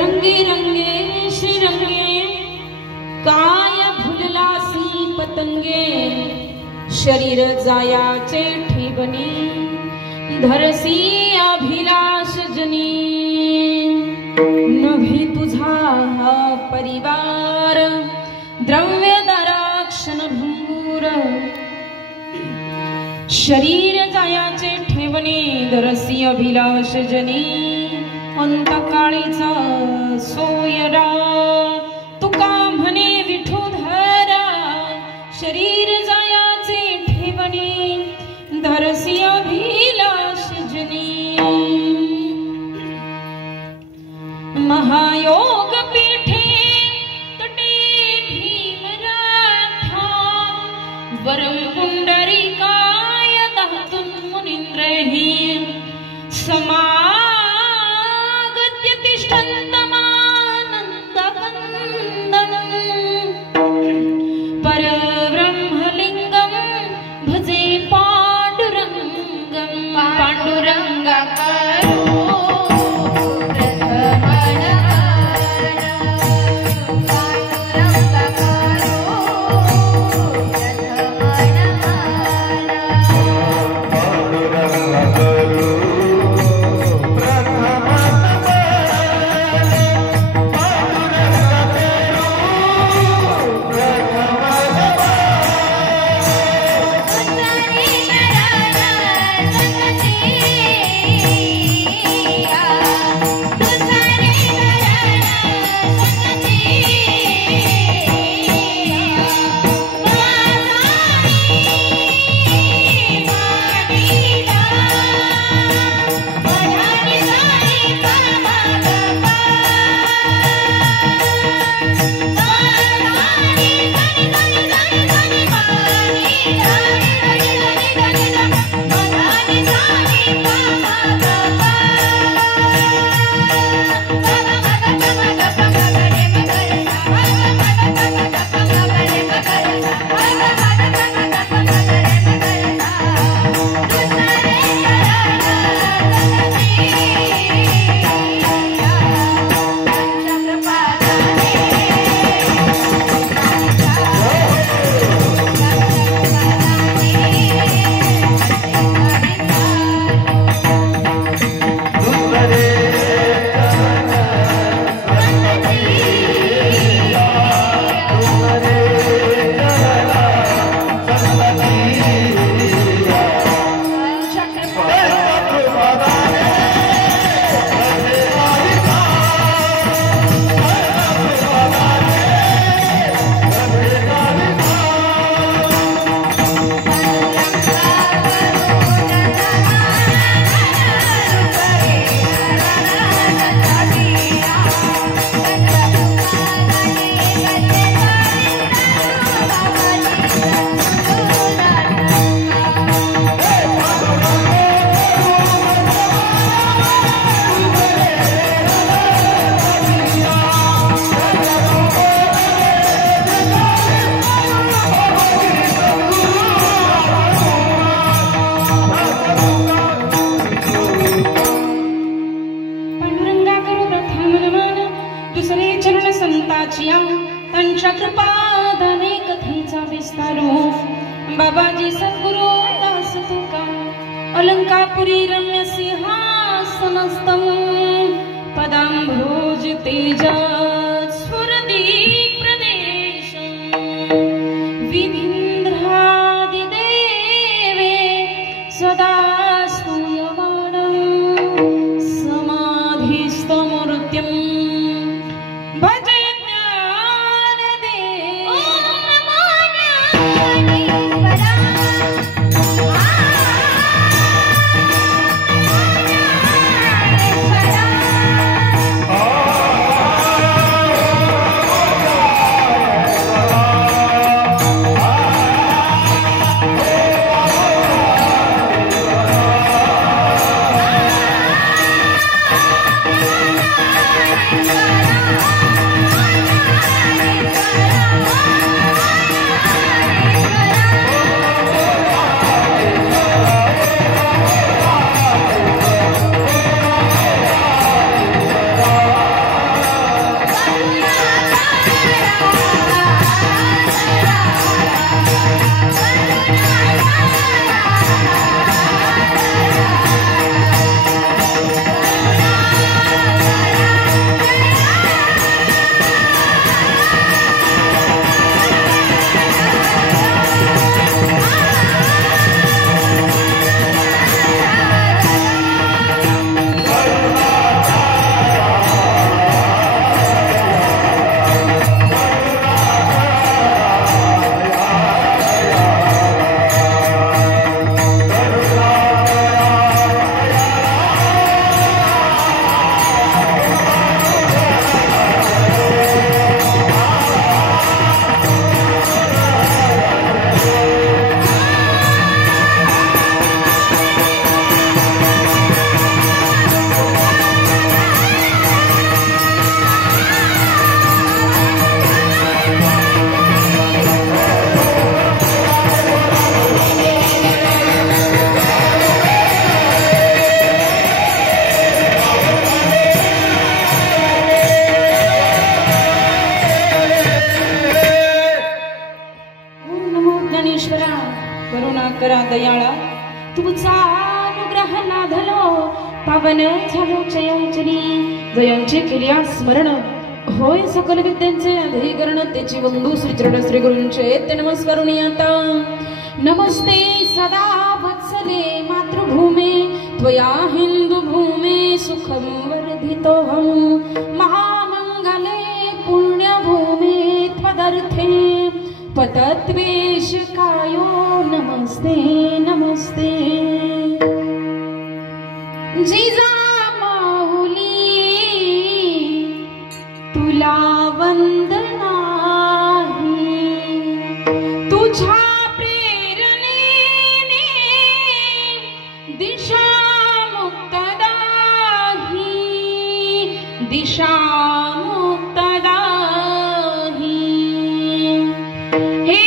रंगे रंगे श्रीरंगे काय भुललासी पतंगे शरीर जायाचे ठेवणी धरसी अभिलाष जनी नभी तुझा परिवार द्रव्य दराक्षण भंगूर शरीर जायाचे ठेवणे धरसी अभिलाष जनी अंतकाळीचा सोयरा तुका म्हणे विठुधरा शरीर जायाचे ठेवणे धरसी अभिलाष जनी महायोग पीठे तटे भीमराथा वरम पुंडरीकाय दातुन मुनींद्रहि समागत्य तिष्ठन्तमानन्दकन्दनं परब्रह्मलिङ्गं भजे पाण्डुरङ्गं पाण्डुरङ्गाकारो पावन झालो चयांचनी जयांचे केल्या स्मरण होय सकल विद्यांचे अधिकरण त्याची वंदू श्रीचरण श्री गुरूंचे ते नमस्कारुणी आता नमस्ते सदा वत्सले मातृभूमे त्वया हिंदू भूमे सुखम वर्धितोहम महामंगले पुण्यभूमे त्वदर्थे पतत्वेश कायो नमस्ते नमस्ते जिजामाऊली तुला वंदना तुझ्या प्रेरणेने दिशा मुक्तदाही हे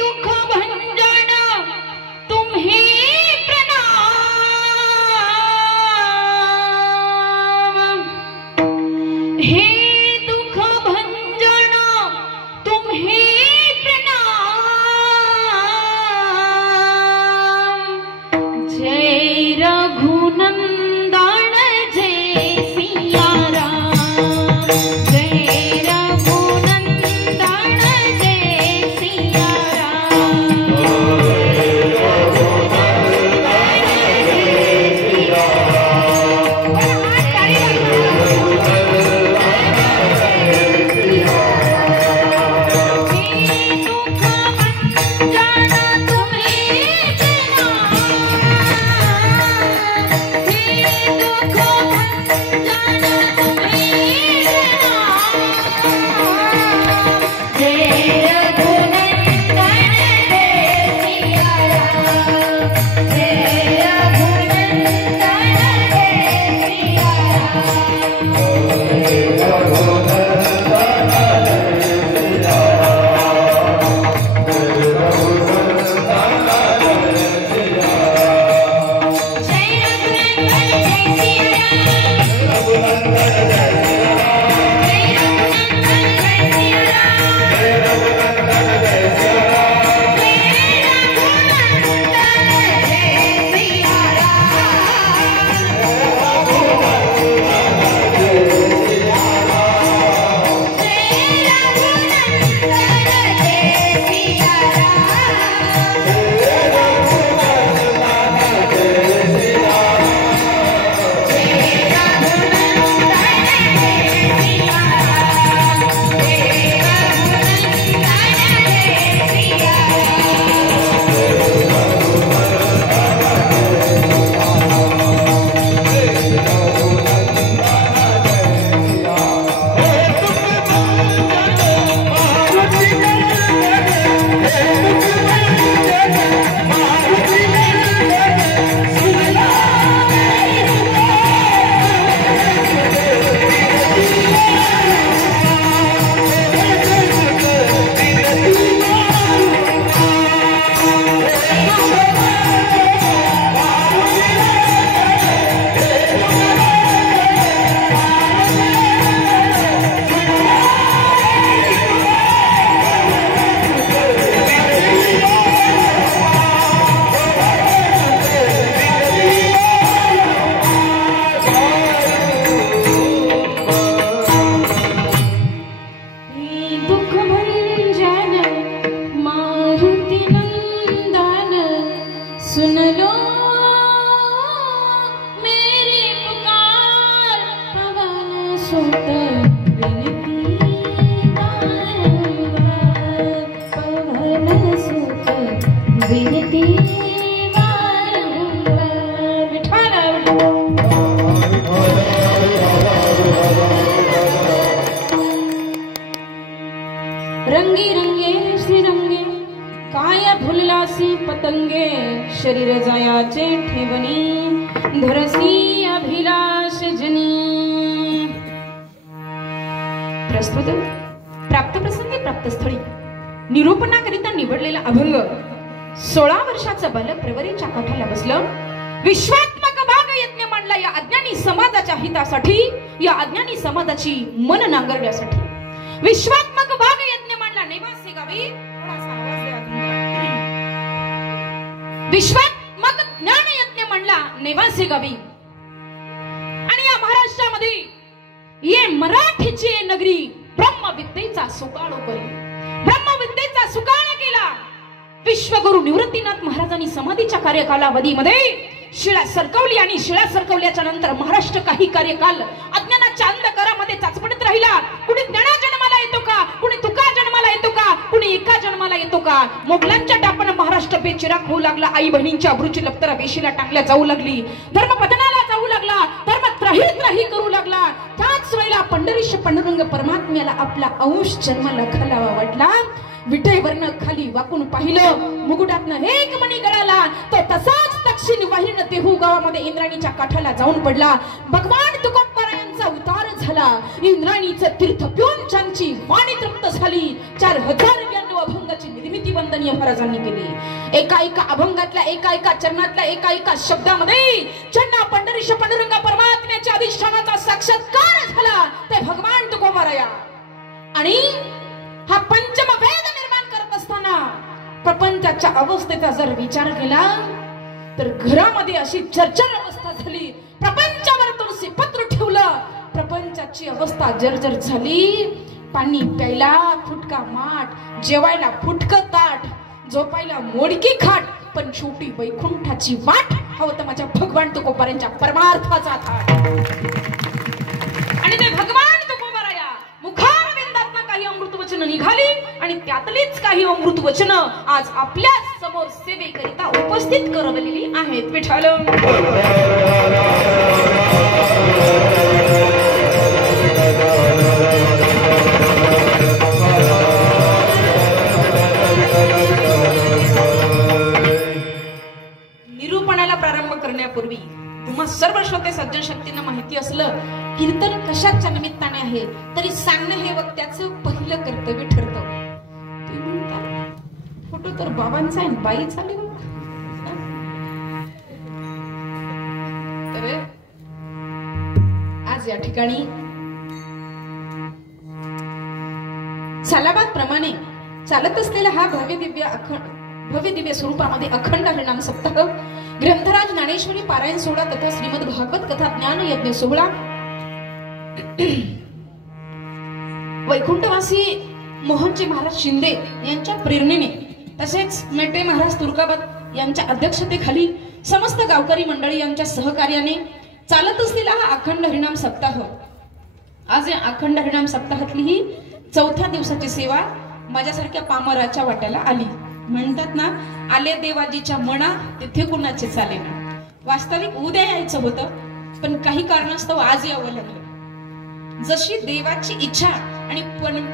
दुःख भंजन तुम्ही प्रणाम हे दुःख भंजन तुम्ही प्रणाम जय रघुनंदन जय सिया राम जय रघुनंदन जय सिया रंगी रंगे श्रीरंगे काय भुललासी पतंगे शरीर जायाचे ठेवणी धरसी अभिलाष जनी प्रस्तुत प्राप्त प्रसंगी प्राप्त स्थळी निरूपणाकरिता निवडलेला अभंग 16 वर्षाचं बालक प्रवरीच्या काठाला बसलं विश्वात्मक भाग यज्ञ मांडला या अज्ञानी समाजाच्या हितासाठी या अज्ञानी समाजाची मन नांगरण्यासाठी विश्वात्मक भाग यज्ञ मांडला नेवासे गावी थोडासा आवाज द्या विश्वात्मक ज्ञान यज्ञ मांडला नेवासे गावी महाराष्ट्रामध्ये ये मराठीची नगरी ब्रह्मविद्येचा सुकाळ करी, ब्रह्मविद्येचा सुकाळ केला. विश्वगुरु निवृत्तीनाथ महाराजांनी समाधीच्या कार्यकालावधीमध्ये शिळा सरकवली आणि शिळा सरकवल्याच्या नंतर महाराष्ट्र काही कार्यकाल अज्ञानाच्या अंधकारामध्ये चाचपडत राहिला. कुणी ज्ञाना जन्माला येतो का, कुणी तुका जन्माला येतो का, कुणी एका जन्माला येतो का. मोगलांच्या टापानं महाराष्ट्र बेचिराग होऊ लागला. आई बहिणींच्या अब्रूची लपतरा बेशीला टाकल्या जाऊ लागली. धर्मपतनाला जाऊ लागला. धर्म त्राही करू लागला. त्याच वेळेला पंढरीश पांडुरंग परमात्म्याला आपला अंश जन्माला घालावा वाटला. विटेवरनं खाली वाकून पाहिलं, मुकुटातनं एक मणी गळाला. तो तसाच दक्षिण वाहिनीनं तेहू गावामध्ये इंद्राणीच्या काठाला जाऊन पडला. भगवान तुकोबारायांचा उतार झाला. इंद्राणीचं तीर्थ पिऊन ज्यांची वाणी तृप्त झाली. 4092 अभंगाची निर्मिती वंदनीय महाराजांनी केली. एका अभंगातल्या एका चरणातल्या एका शब्दामध्ये ज्यांना पंढरीश पांडुरंग परमात्म्याच्या अधिष्ठानाचा साक्षात्कार झाला ते भगवान तुकोबाराया. आणि हा पंचम वेद निर्माण करत असताना प्रपंचाच्या अवस्थेचा जर विचार केला तर घरामध्ये अशी जर्जर अवस्था झाली. प्रपंचावर तुळशी पत्र ठेवलं. प्रपंचाची अवस्था जर्जर झाली. पाणी प्यायला फुटका माठ, जेवायला फुटकं ताट, झोपायला मोडकी खाट, पण शेवटी वैकुंठाची वाट हवं तर माझ्या भगवान तुकोबारांच्या परमार्थाचा थाट. आणि ते भगवान तुकोबाराया मुखारविंदातनं काही अमृत वचन निघाली आणि त्यातलीच काही अमृत वचन आज आपल्या समोर सेवेकरिता उपस्थित करवलेली आहेत. विठ्ठल निरूपणाला प्रारंभ करण्यापूर्वी तुम्हा सर्व श्रोते सज्जन शक्तींना माहिती असलं कीर्तन कशाच्या निमित्ताने आहे तरी सांगणं हे वक्त्याचं पहिलं कर्तव्य ठरतं. तुम्ही म्हणता फोटो तर बाबांचा आहे, बाई चालू तर आज या ठिकाणी सालाबाद प्रमाणे चालत असलेला हा भव्य दिव्य स्वरूपामध्ये अखंड हरिनाम सप्ताह, ग्रंथराज ज्ञानेश्वरी पारायण सोहळा तथा श्रीमद भागवत कथा ज्ञान यज्ञ सोहळा वैकुंठवासी मोहनजी महाराज शिंदे यांच्या प्रेरणेने तसेच मेटे महाराज तुर्काबाद यांच्या अध्यक्षतेखाली समस्त गावकरी मंडळी यांच्या सहकार्याने चालत असलेला हा अखंड हरिनाम सप्ताह, आज या अखंड हरिनाम सप्ताहातली ही 4थ्या दिवसाची सेवा माझ्यासारख्या पामराच्या वाट्याला आली. म्हणतात ना, आले देवाजीच्या मना तिथे कुणाचे चाले ना. वास्तविक उद्या यायचं होतं पण काही कारणास्तव आज यावं लागलं. जशी देवाची इच्छा आणि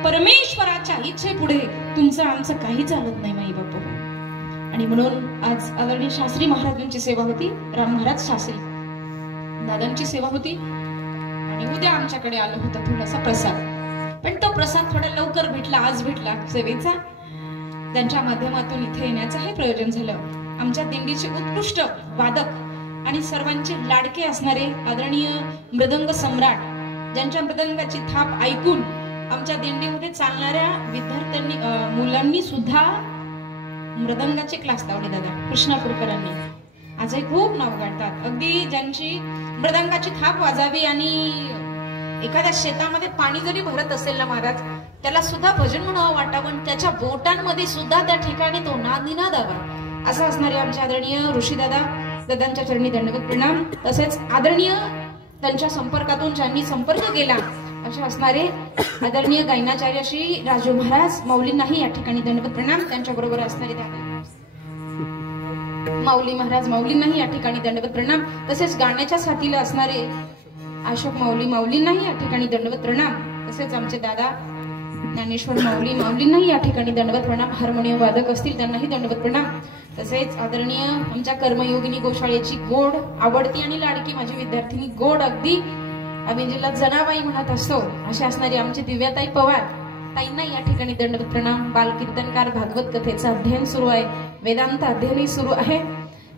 परमेश्वराच्या इच्छेपुढे तुमचं आमचं काही चालत नाही माई बापू. आणि म्हणून आज आदरणीय शास्त्री महाराजांची सेवा होती, राम महाराज शास्त्री दादांची सेवा होती आणि उद्या आमच्याकडे आलं होतं थोडासा प्रसाद. पण तो प्रसाद थोडा लवकर भेटला, आज भेटला सेवेचा. त्यांच्या माध्यमातून इथे येण्याचं हे प्रयोजन झालं. आमच्या दिंडीचे उत्कृष्ट वादक आणि सर्वांचे लाडके असणारे आदरणीय मृदंग सम्राट, ज्यांच्या मृदंगाची थाप ऐकून आमच्या दिंडीमध्ये चालणाऱ्या विद्यार्थ्यांनी मुलांनी सुद्धा मृदंगाचे क्लास लावले. दादा कृष्णापूरकरांनी आजही खूप नाव काढतात. अगदी ज्यांची मृदंगाची थाप वाजावी आणि एखाद्या शेतामध्ये पाणी जरी भरत असेल ना महाराज, त्याला सुद्धा भजन म्हणावं वाटावं, त्याच्या बोटांमध्ये सुद्धा त्या ठिकाणी तो नाद आवा, असं असणारे आमचे आदरणीय ऋषीदादा, दादांच्या चरणी दंडवत प्रणाम. तसेच आदरणीय त्यांच्या संपर्कातून ज्यांनी संपर्क केला असे असणारे आदरणीय गायनाचार्य श्री राजू महाराज माऊलींनाही या ठिकाणी दंडवत प्रणाम. त्यांच्या बरोबर असणारे दादा माऊली महाराज माऊलींनाही या ठिकाणी दंडवत प्रणाम. तसेच गाण्याच्या साथीला असणारे अशोक माऊलींनाही या ठिकाणी दंडवत प्रणाम. तसेच आमचे दादा ज्ञानेश्वर माऊलींनाही या ठिकाणी दंडवत प्रणाम. हार्मोनियम वादक असतील त्यांनाही दंडवत प्रणाम. तसेच आदरणीय आमच्या कर्मयोगिनी गोशाळेची गोड आवडती आणि लाडकी माझी विद्यार्थिनी, गोड अगदी आम्ही जिला जनाबाई म्हणत असतो असे असणारी आमची दिव्याताई पवार ताईंना या ठिकाणी दंडवत प्रणाम. बालकीर्तनकार भागवत कथेचं अध्ययन सुरू आहे, वेदांत अध्ययनही सुरू आहे.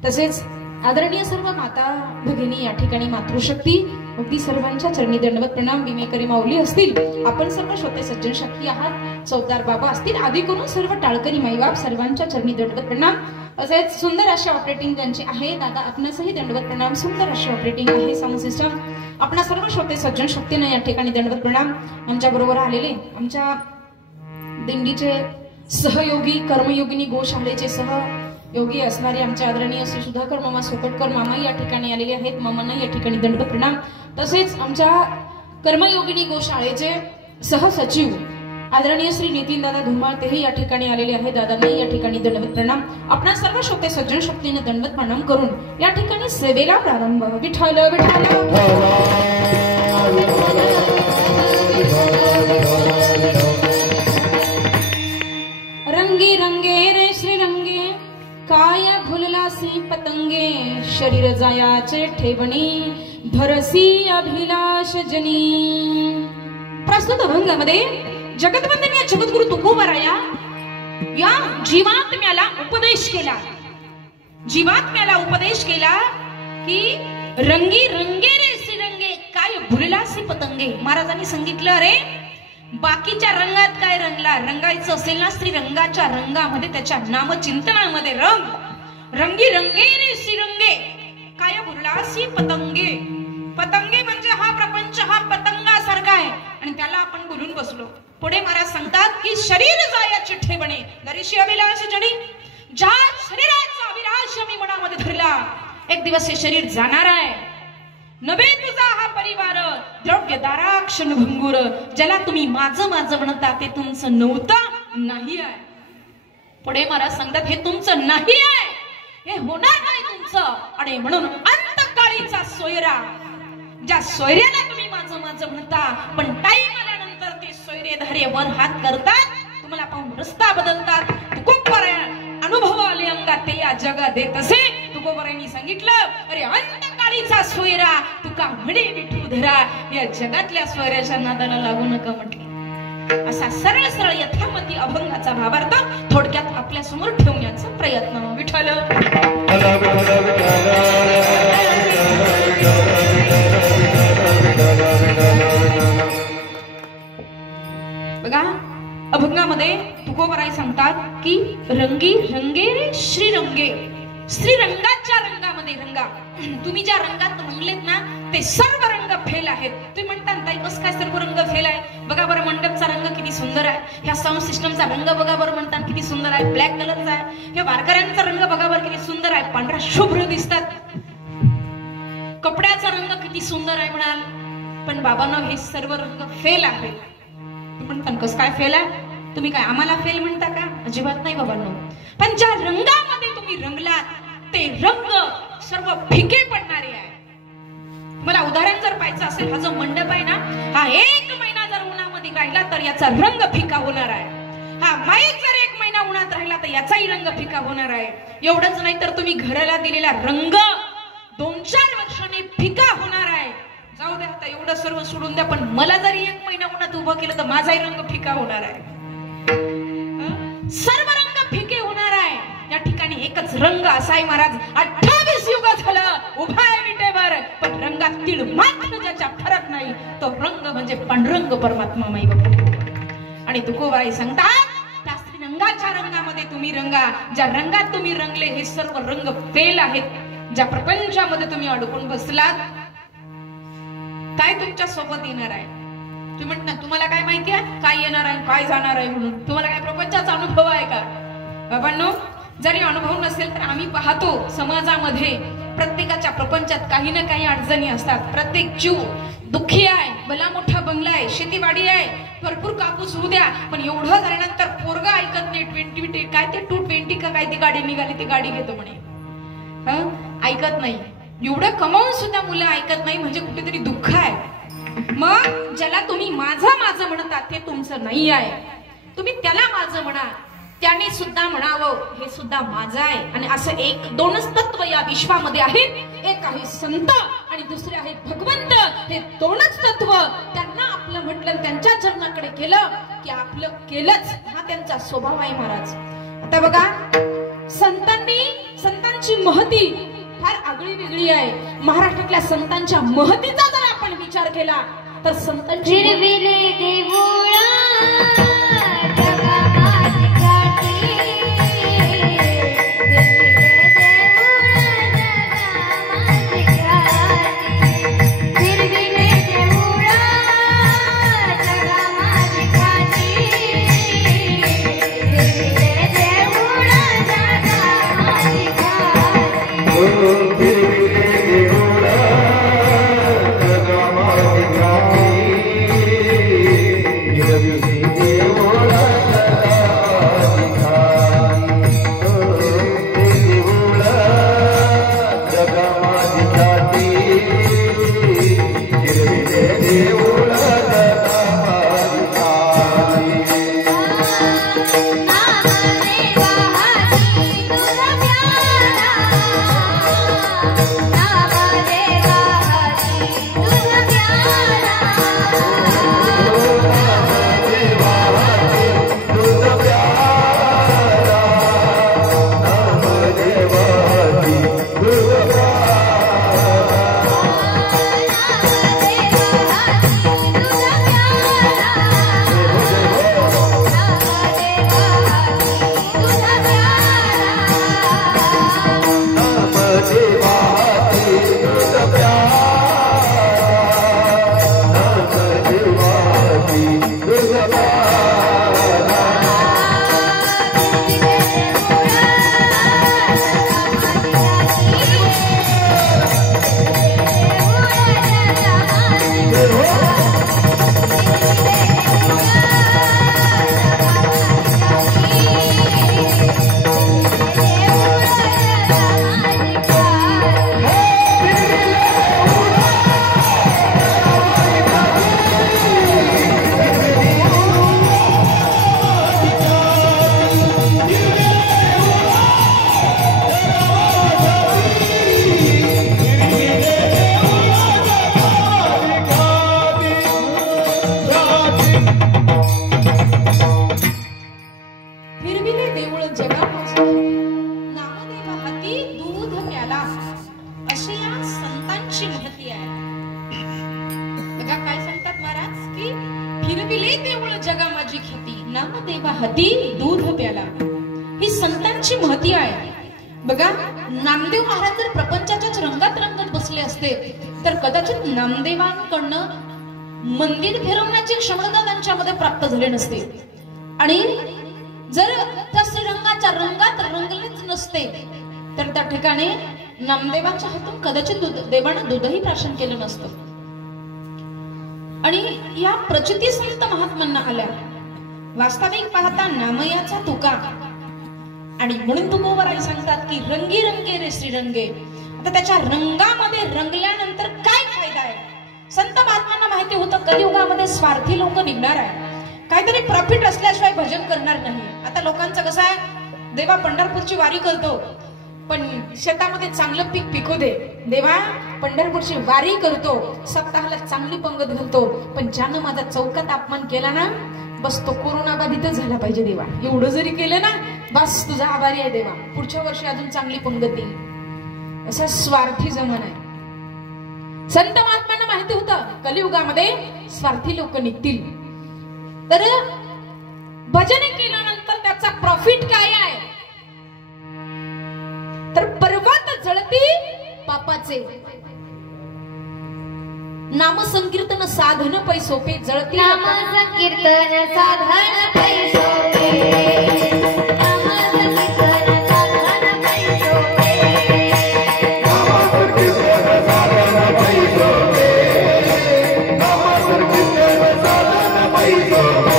तसेच आदरणीय सर्व माता भगिनी या ठिकाणी मातृशक्ती अगदी सर्वांच्या चरणी दंडवत प्रणाम. विमेकरी माऊली असतील, आपण सर्व श्रोते सज्जन शक्ती आहात, चौदार बाबा असतील, आदी करून सर्व टाळकरी माईबाप सर्वांच्या चरणी दंडवत प्रणाम. तसेच सुंदर अशा ऑपरेटिंग त्यांची आहे. दादा आपणासही दंडवत प्रणाम. सुंदर अशी ऑपरेटिंग आहे साऊंड सिस्टम. आपणा सर्व श्रोते सज्जन शक्तीने या ठिकाणी दंडवत प्रणाम. आमच्या बरोबर आलेले आमच्या दिंडीचे सहयोगी कर्मयोगिनी गोशाळेचे सहयोगी असणारे आमचे आदरणीय श्री सुधाकर मामा सोकटकर मामा या ठिकाणी आलेले आहेत. मामांना या ठिकाणी दंडवत प्रणाम. तसेच आमच्या कर्मयोगिनी गोशाळेचे सहसचिव आदरणीय श्री नितीन दादा धुमाळ तेही या ठिकाणी आलेले आहेत. दादांना या ठिकाणी दंडवत प्रणाम. आपणा सर्व श्रोते सज्जन शक्तीने दंडवत प्रणाम करून या ठिकाणी सेवेला प्रारंभ. विठ्ठल विठ्ठल रंगी रंगे रे श्री रंगे काय भुललासी पतंगे शरीर जायाचे ठेवणी भरसी अभिलाष जनी. प्रस्तुत अभंगामध्ये जगतवंदनीय जगद्गुरु तुकोबराया या जीवात्म्याला उपदेश केला. जीवात्म्याला उपदेश केला की रंगी रंगे रे श्रीरंगे काय भुललासी पतंगे. महाराजांनी सांगितलं अरे बाकीच्या रंगात काय रंगायचं असेल ना श्रीरंगाच्या रंगामध्ये त्याच्या नामचिंतनामध्ये रंगी रंगे रे श्रीरंगे काय भुललासी पतंगे. पतंगे म्हणजे हा प्रपंच हा पतंगासारखा आहे आणि त्याला आपण बोलून बसलो. पुढे महाराज सांगतात की शरीर जायाचे ठेवणे दरीशी अभिलाष जनी. ज्या शरीराचा अभिलाष मी मनामध्ये धरला एक दिवस हे शरीर जाणार आहे. नवे तुझा हा परिवार द्रव्य दारा क्षण भंगुर. ज्याला तुम्ही माझं माझं म्हणता ते तुमचं नव्हतं नाही आहे. पुढे महाराज सांगतात हे तुमचं नाही आहे हे होणार नाही तुमचं. आणि म्हणून अंतकाळीचा सोयरा ज्या सोयऱ्याला तुम्ही माझं माझं म्हणता पण टाईम आल्यानंतर ते सोयरेधारे वर हात करतात तुम्हाला पाहून रस्ता बदलतात. तुकोबराया अनुभव आले अंगात ते या जगा देत असे. तुकोबरायांनी सांगितलं अरे अंतकाळीचा सोयरा तुका म्हणे विठूधरा या जगातल्या सोयऱ्याच्या नादाला लागू नका म्हटले. असा सरळ सरळ यथामती अभंगाचा भावार्थ थोडक्यात आपल्या समोर ठेवण्याचा प्रयत्न. विठ्ठल बघा अभंगामध्ये तुकोबराय सांगतात की रंगी रंगे रे श्रीरंगे. श्रीरंगाच्या रंगामध्ये रंगा. तुम्ही ज्या रंगात रंगलेत ना ते सर्व रंग फेल आहेत. तुम्ही म्हणता ताई बस काय सर्व रंग फेल आहे. बघा बरं मंडपचा रंग किती सुंदर आहे. ह्या साऊंड सिस्टमचा रंग बघा बरं म्हणतात किती सुंदर आहे. ब्लॅक कलरचा आहे. ह्या वारकऱ्यांचा रंग बघा बरं किती सुंदर आहे. पांढरा शुभ्र दिसतात. कपड्याचा रंग किती सुंदर आहे म्हणाल पण बाबांनो हे सर्व रंग फेल आहे. म्हणतात कस काय फेल आहे. तुम्ही काय आम्हाला फेल म्हणता का. अजिबात नाही बाबांनो. पण ज्या रंगामध्ये तुम्ही रंगलात ते रंग सर्व फिके पडणारे आहे. मला उदाहरण जर पाहायचं असेल हा जो मंडप आहे ना हा 1 महिना जर उन्हामध्ये राहिला तर याचा रंग फिका होणार आहे. हा माईक जर 1 महिना उन्हात राहिला तर याचाही रंग फिका होणार आहे. एवढंच नाही तर तुम्ही घराला दिलेला रंग 2-4 वर्षांनी फिका होणार आहे. जाऊ द्या आता एवढं सर्व सोडून द्या पण मला जरी 1 महिना उन्हात उभं केलं तर माझाही रंग फिका होणार आहे. सर्व रंग फिके होणार आहे. या ठिकाणी एकच रंग असा आहे महाराज 28 युग झालं उभा आहे विटेवर पण रंगात तीळ मात्र ज्याच्या फरक नाही तो रंग म्हणजे पांडुरंग परमात्मा माई बाबा. आणि तुकोबाई सांगतात त्या श्रीरंगाच्या रंगामध्ये तुम्ही रंगा. ज्या रंगात तुम्ही रंगले हे सर्व रंग फेल आहेत. ज्या प्रपंचामध्ये तुम्ही अडकून बसलात काय तुमच्या सोबत येणार आहे. तुम्ही म्हणता तुम्हाला काय माहिती आहे काय येणार आहे काय जाणार आहे म्हणून. तुम्हाला काय प्रपंचाचा अनुभव आहे का. बाबांनो जरी अनुभव नसेल तर आम्ही पाहतो समाजामध्ये प्रत्येकाच्या प्रपंचात काही ना काही अडचणी असतात. प्रत्येक जीव दुःखी आहे. भला मोठा बंगला आहे शेतीवाडी आहे भरपूर कापूस होऊ द्या पण एवढं झाल्यानंतर पोरगा ऐकत नाही. 20 काय ते 220 का काय ती गाडी निघाली ती गाडी घेतो म्हणे. ऐकत नाही. एवढं कमावून सुद्धा मुलं ऐकत नाही म्हणजे कुठेतरी दुःख आहे. मग ज्याला तुम्ही माझं माझं म्हणतात ते तुमचं नाही आहे. तुम्ही त्याला माझं म्हणा त्याने सुद्धा म्हणावं हे सुद्धा माझं आहे. आणि असं 1-2च तत्व या विश्वामध्ये आहेत. एक आहे संत आणि दुसरे आहे भगवंत. हे 2च तत्व त्यांना आपलं म्हटलं त्यांच्या चरणाकडे केलं की आपलं केलंच हा त्यांचा स्वभाव आहे महाराज. आता बघा संतांची महती फार आगळी वेगळी आहे. महाराष्ट्रातल्या संतांच्या महतीचा जर आपण विचार केला तर संतांची रे देऊळ जगा माझी ख्याती, नामदेवा हाती दूध प्याला. ही संतांची महती आहे. बघा, नामदेव महाराज जर प्रपंचाच्याच रंगात रंगत बसले असते तर कदाचित नामदेवांकडनं मंदिर फिरवण्याची क्षमता त्यांच्यामध्ये प्राप्त झाली नसते. आणि जर त्या श्रीरंगाच्या रंगात रंगलेच नसते तर त्या ठिकाणी नामदेवांच्या हातून कदाचित देवानं दूधही प्राशन केलं नसतं. आणि या प्रचिती संत महात्म्यांना आल्या. वास्तविक पाहता नामयाचा तुका आणि म्हणून तुकोबराई सांगतात की रंगी रंगे रे श्रीरंगे. आता त्याच्या रंगामध्ये रंगल्यानंतर काय फायदा आहे? संत महात्म्यांना माहिती होतं कलियुगामध्ये स्वार्थी लोक निघणार आहे, काहीतरी प्रॉफिट असल्याशिवाय भजन करणार नाही. आता लोकांचं कसं आहे, देवा पंढरपूरची वारी करतो पण शेतामध्ये चांगलं पीक पिकू दे. देवा पंढरपूरची वारी करतो, सप्ताहाला चांगली पंगत घालतो, पण ज्यानं माझा चौकात अपमान केला ना, बस तो कोरोना बाधितच झाला पाहिजे देवा. एवढं जरी केलं ना, बस तुझा आभारी आहे देवा, पुढच्या वर्षी अजून चांगली पंगत देईल. असा स्वार्थी जमाना आहे. संत महात्म्यांना माहिती होतं कलियुगामध्ये स्वार्थी लोक निघतील, तर भजन केल्यानंतर त्याचा प्रॉफिट काय आहे? तर पर्वत जळती पापाचे, नाम संकीर्तन साधन पै सोपे. जळती नाम संकीर्तन साधन पै सोपे, नाम संकीर्तन साधन पै सोपे, नाम संकीर्तन साधन पै सोपे, नाम संकीर्तन साधन पै सोपे.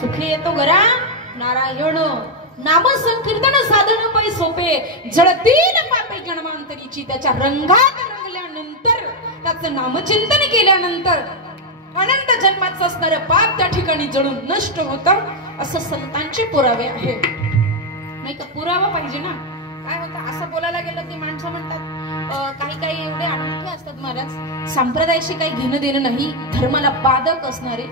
सुखी येतो घरा नारायण. नाम संकीर्तन साधन पै सोपे, जळतील पापे जन्मांतरीची. त्याच्या रंगात रंगल्यानंतर, त्याचं नामचिंतन केल्यानंतर अनंत जन्माचं असणारं पाप त्या ठिकाणी जळून नष्ट होतं. असं संतांचे पुरावे आहेत. नाही का? पुरावा पाहिजे ना. काय होतं, असं बोलायला गेलं की माणसं म्हणतात काही काही एवढे अनोखे असतात महाराज, संप्रदायाशी काही घेणं देणं नाही, धर्माला बाधक असणारे,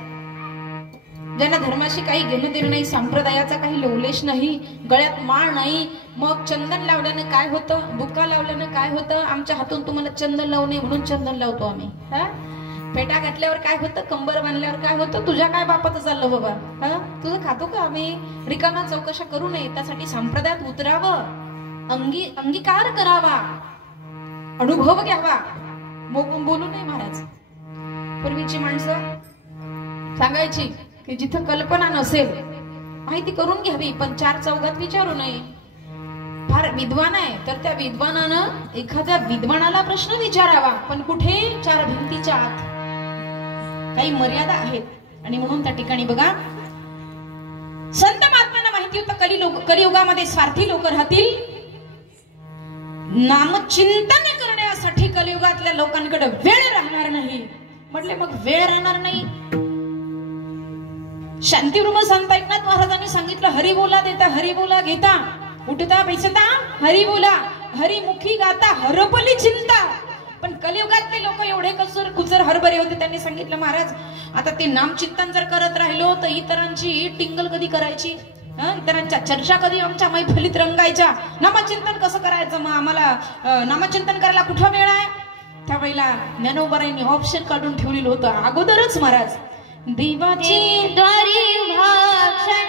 ज्यांना धर्माशी काही घेणं देणं नाही, संप्रदायाचा काही लोलेश नाही, गळ्यात माळ नाही. मग चंदन लावल्यानं काय होतं, बुक्का लावल्यानं काय होतं, आमच्या हातून तुम्हाला चंदन लावू नये म्हणून चंदन लावतो आम्ही. फेटा घातल्यावर काय होतं, कंबर बांधल्यावर काय होतं, तुझ्या काय बापाचं चाललं बाबा, तुझं खातो का आम्ही? रिकामा चौकशा करू नये. त्यासाठी संप्रदायात उतरावं, अंगीकार करावा, अनुभव घ्यावा, बोलू नये. महाराज पूर्वीची माणसं सांगायची की जिथं कल्पना नसेल माहिती करून घ्यावी, पण चार चौघात विचारू नये. फार विद्वान आहे तर त्या विद्वानानं एखाद्या विद्वानाला प्रश्न विचारावा, पण कुठे? चार भिंतीच्या आत. काही मर्यादा आहेत. आणि म्हणून त्या ठिकाणी बघा, संत महात्म्यांना माहिती होतं कलियुगामध्ये स्वार्थी लोक राहतील. नामचिंतन करण्यासाठी कलियुगातल्या लोकांकडे वेळ राहणार नाही. म्हटले मग वेळ राहणार नाही. शांतिरूप संत एकनाथ महाराजांनी सांगितलं, हरी बोला देता, हरी बोला घेता, उठता बैसता हरी बोला, हरिमुखी गाता, हरपली चिंता. पण कलियुगातले लोक एवढे कुचर हरभरे होते. त्यांनी सांगितलं, महाराज आता ते नामचिंतन जर करत राहिलो तर इतरांची टिंगल कधी करायची, इतरांच्या चर्चा कधी आमच्या मैफिलीत रंगायच्या. नामचिंतन कसं करायचं? मग आम्हाला नामचिंतन करायला कुठं वेळ आहे? त्यावेळेला ज्ञानोबारायांनी ऑप्शन काढून ठेवलेलं होतं अगोदरच. महाराज देवाची द्वारी भाषण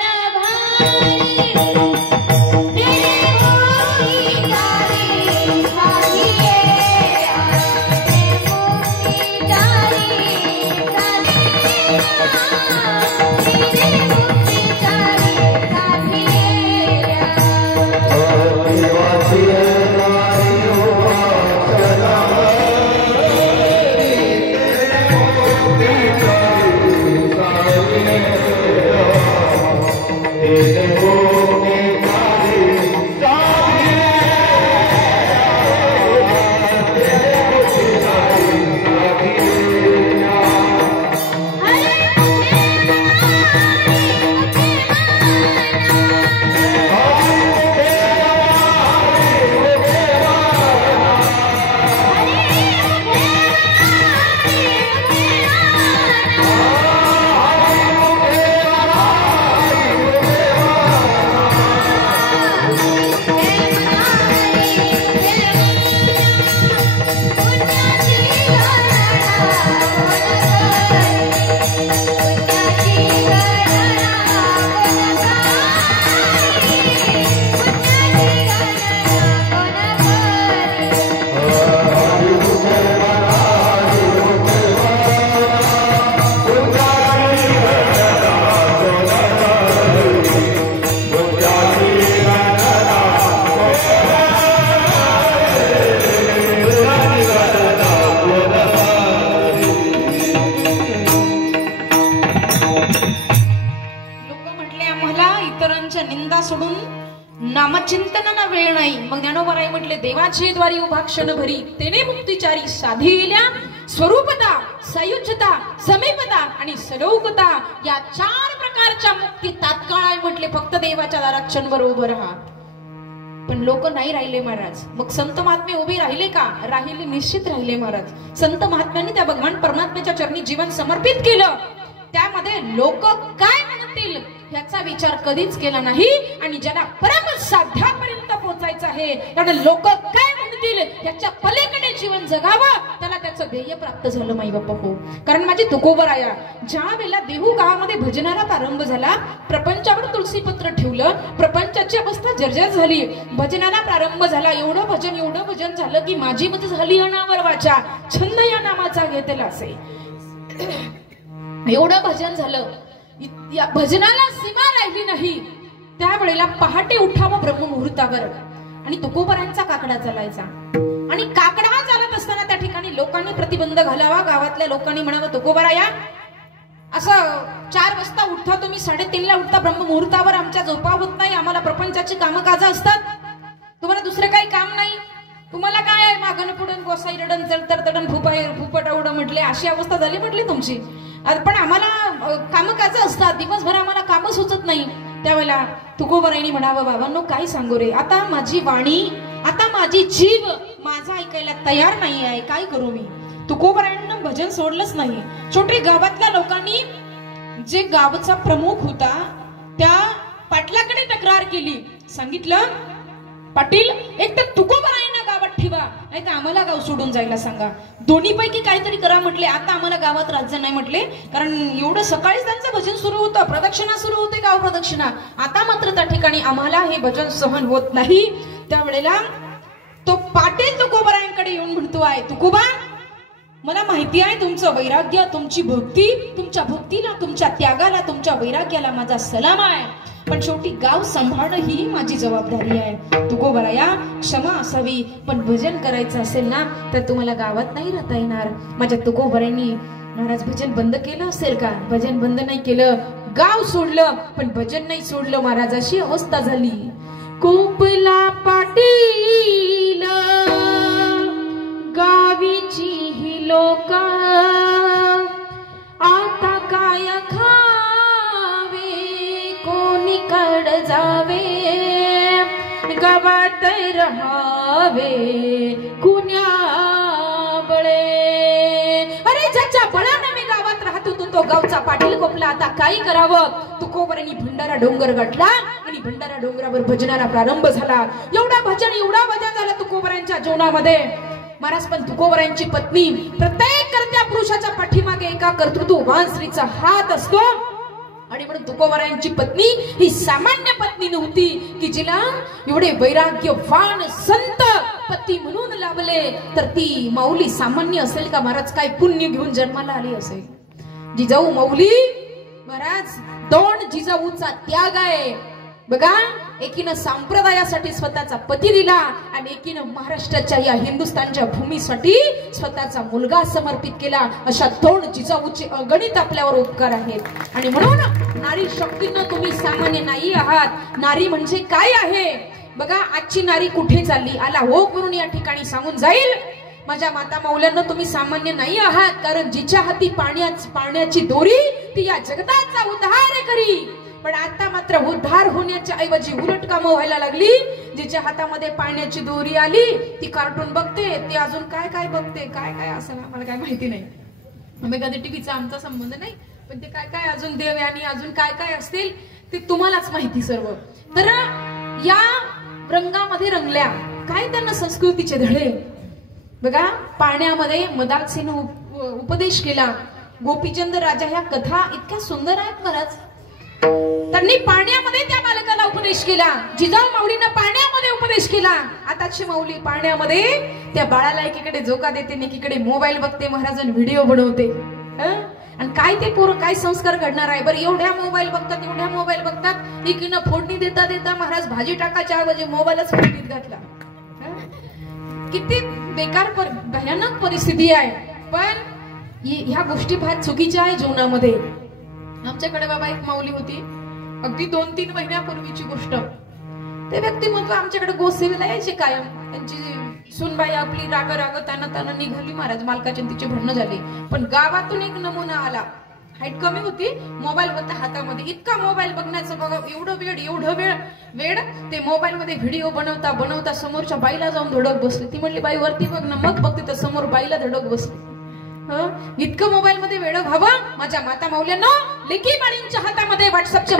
क्षणाला वेळ नाही. मग ज्ञानोबाराय म्हटले, देवाचे द्वारी उभा क्षण भरी तेने मुक्तिचारी साधी गेल्या स्वरूपता, सायुज्यता, समीपता आणि सलौकता या 4 प्रकारच्या मुक्ती तात्काळ आहे म्हटले. फक्त देवाच्या दारात क्षणभर उभं राहा. पण लोक नाही राहिले महाराज. मग संत महात्मे उभे राहिले का? राहिले, निश्चित राहिले महाराज. संत महात्म्यांनी त्या भगवान परमात्म्याच्या चरणी जीवन समर्पित केलं. त्यामध्ये लोक काय म्हणतील याचा विचार कधीच केला नाही. आणि ज्याला परम साध्यापर्यंत पोहोचायचं आहे त्याला लोक काय म्हणतील याच्या पलीकडे जीवन जगावं, त्याला त्याचं ध्येय प्राप्त झालं माई बाप्पा हो. कारण माझी तुकोबराया ज्या वेळेला देहू गावामध्ये भजनाला प्रारंभ झाला, प्रपंचावर तुळशीपत्र ठेवलं, प्रपंचाची अवस्था जर्जर झाली, भजनाला प्रारंभ झाला. एवढं भजन झालं की माझी मत झाली अनावर वाचा, छंद या नामाचा घेतला असे. एवढं भजन झालं, या भजनाला सीमा राहिली नाही. त्यावेळेला पहाटे उठावं ब्रह्ममुहूर्तावर आणि तुकोबरांचा काकडा चालायचा. आणि काकडा चालत असताना त्या ठिकाणी लोकांनी प्रतिबंध घालावा. गावातल्या लोकांनी म्हणावं, तुकोबराया असं 4 वाजता उठता तुम्ही, 3:30ला उठता ब्रह्ममुहूर्तावर, आमच्या झोपा होत नाही, आम्हाला प्रपंचाची कामकाज असतात, तुम्हाला दुसरं काही काम नाही, तुम्हाला काय आहे मागण पुढून गोसाई रडण जलतर तडण फुपटावडं म्हटले. अशी अवस्था झाली म्हटली तुमची. पण आम्हाला कामकाज असतात, दिवसभर आम्हाला काम सुचत नाही. त्यावेळेला तुकोबरायांनी म्हणावं, बाबांनो काय सांगू रे, आता माझी वाणी, आता माझी जीव माझा ऐकायला तयार नाही आहे, काय करू मी. तुकोबरायांना भजन सोडलंच नाही. छोटे गावातल्या लोकांनी, जे गावचा प्रमुख होता त्या पाटलाकडे तक्रार केली. सांगितलं, पाटील एक तर तुकोबरायांना गावात ठेवा, नाही तर आम्हाला गाव सोडून जायला सांगा. दोन्ही पैकी काहीतरी करा म्हटले. आता आम्हाला गावात राज्य नाही म्हटले, कारण एवढं सकाळीच त्यांचं भजन सुरू होतं, प्रदक्षिणा सुरू होते, गाव प्रदक्षिणा. आता मात्र त्या ठिकाणी आम्हाला हे भजन सहन होत नाही. त्यावेळेला तो पाटील तुकोबरायांकडे येऊन म्हणतो आहे, तुकोबा मला माहिती आहे तुमचं वैराग्य, तुमची भक्ती, तुमच्या भक्तीला, तुमच्या त्यागाला, तुमच्या वैराग्याला माझा सलाम आहे, पण शेवटी गाव सांभाळणं ही माझी जबाबदारी आहे. तुकोबराया क्षमा असावी, पण भजन करायचं असेल ना तर तुम्हाला गावात नाही राहता येणार. माझ्या तुकोबरायांनी महाराज भजन बंद केलं असेल का? भजन बंद नाही केलं, गाव सोडलं, पण भजन नाही सोडलं महाराज. अशी अवस्था झाली. कोपला पाटील गावीची ही लोक, आता काय खावे, कोणीकड जावे, गावात राहावे कुण्या बळे. अरे ज्याच्या बळानं मी गावात राहत होतो तो गावचा पाटील कोपला, आता काय करावं. तुकोबरांनी भंडारा डोंगर गाठला आणि भंडारा डोंगरावर भजनाला प्रारंभ झाला. एवढा भजन झालं तुकोबरांच्या जीवनामध्ये महाराज. पण तुकोबरांची पत्नी, प्रत्येक कर्त्या पुरुषाच्या पाठीमागे एका कर्तृत्ववान स्त्रीचा हात असतो. आणि म्हणून तुकोबरायांची पत्नी ही सामान्य पत्नी नव्हती की जिला एवढे वैराग्यवान संत पती म्हणून लाभले. तर ती माऊली सामान्य असेल का महाराज? काय पुण्य घेऊन जन्माला आली असेल. जिजाऊ माऊली महाराज, 2 जिजाऊचा त्याग आहे बघा. एकीनं संप्रदायासाठी स्वतःचा पती दिला आणि एकीनं महाराष्ट्राच्या या हिंदुस्थानच्या भूमीसाठी स्वतःचा मुलगा समर्पित केला. अशा 2 जिजाऊचे अगणित आपल्यावर उपकार आहेत. आणि म्हणून नारी शक्तीनं तुम्ही सामान्य नाही आहात. नारी म्हणजे काय आहे बघा. आजची नारी कुठे चालली, आला हो करून या ठिकाणी सांगून जाईल. माझ्या माता मौल्यांना तुम्ही सामान्य नाही आहात, कारण जिच्या हाती पाण्याची दोरी ती या जगताचा उद्धार करी. पण आता मात्र उद्धार होण्याच्या ऐवजी उलट कामं व्हायला लागली. जिच्या हातामध्ये पाण्याची दोरी आली ती कार्टून बघते, ती अजून काय काय बघते, काय काय असं मला काय माहिती नाही. आम्ही कधी टीव्हीचा आमचा संबंध नाही, पण ते काय काय अजून देव आणि अजून काय काय असतील ते तुम्हालाच माहिती सर्व. तर या रंगामध्ये रंगल्या काय त्यांना संस्कृतीचे धडे बघा. पाण्यामध्ये मदालसेनं उपदेश केला. गोपीचंद राजा ह्या कथा इतक्या सुंदर आहेत महाराज. त्यांनी पाण्यामध्ये त्या बालकाला उपदेश केला. जिजाऊ माऊलीनं पाण्यामध्ये उपदेश केला. आताची माऊली पाण्यामध्ये त्या बाळाला एकीकडे झोका देते, एकीकडे मोबाईल बघते महाराजांनी व्हिडिओ बनवते. आणि काय ते पोरं काय संस्कार घडणार आहे बरं. एवढ्या मोबाईल बघतात, एकीनं फोडणी देता देता महाराज भाजी टाकायच्या ऐवजी मोबाईलच फोडणीत घातला. किती बेकार भयानक परिस्थिती आहे. पण ह्या गोष्टी फार चुकीच्या आहे जीवनामध्ये. आमच्याकडे बाबा एक माऊली होती, अगदी 2-3 महिन्यापूर्वीची गोष्ट. ते व्यक्तिमत्व आमच्याकडे गोसेवेला यायचे कायम. त्यांची सुनबाई आपली राग ताना निघाली महाराज, मालकाची तिचे भांडणं झाली. पण गावातून एक नमुना आला, हाईट कमी होती, मोबाईल होता हातामध्ये. इतका मोबाईल बघण्याचं बघा, एवढं वेळ ते मोबाईल मध्ये व्हिडिओ बनवता समोरच्या बाईला जाऊन धडक बसली. ती म्हणली बाई वरती बघ ना, मग बघते तर समोर बाईला धडक बसली. इतकं मोबाईल मध्ये वेळ व्हावं. माझ्या माता मौल्यांना, लेकी बाळींच्या हातामध्ये व्हॉट्सअपचे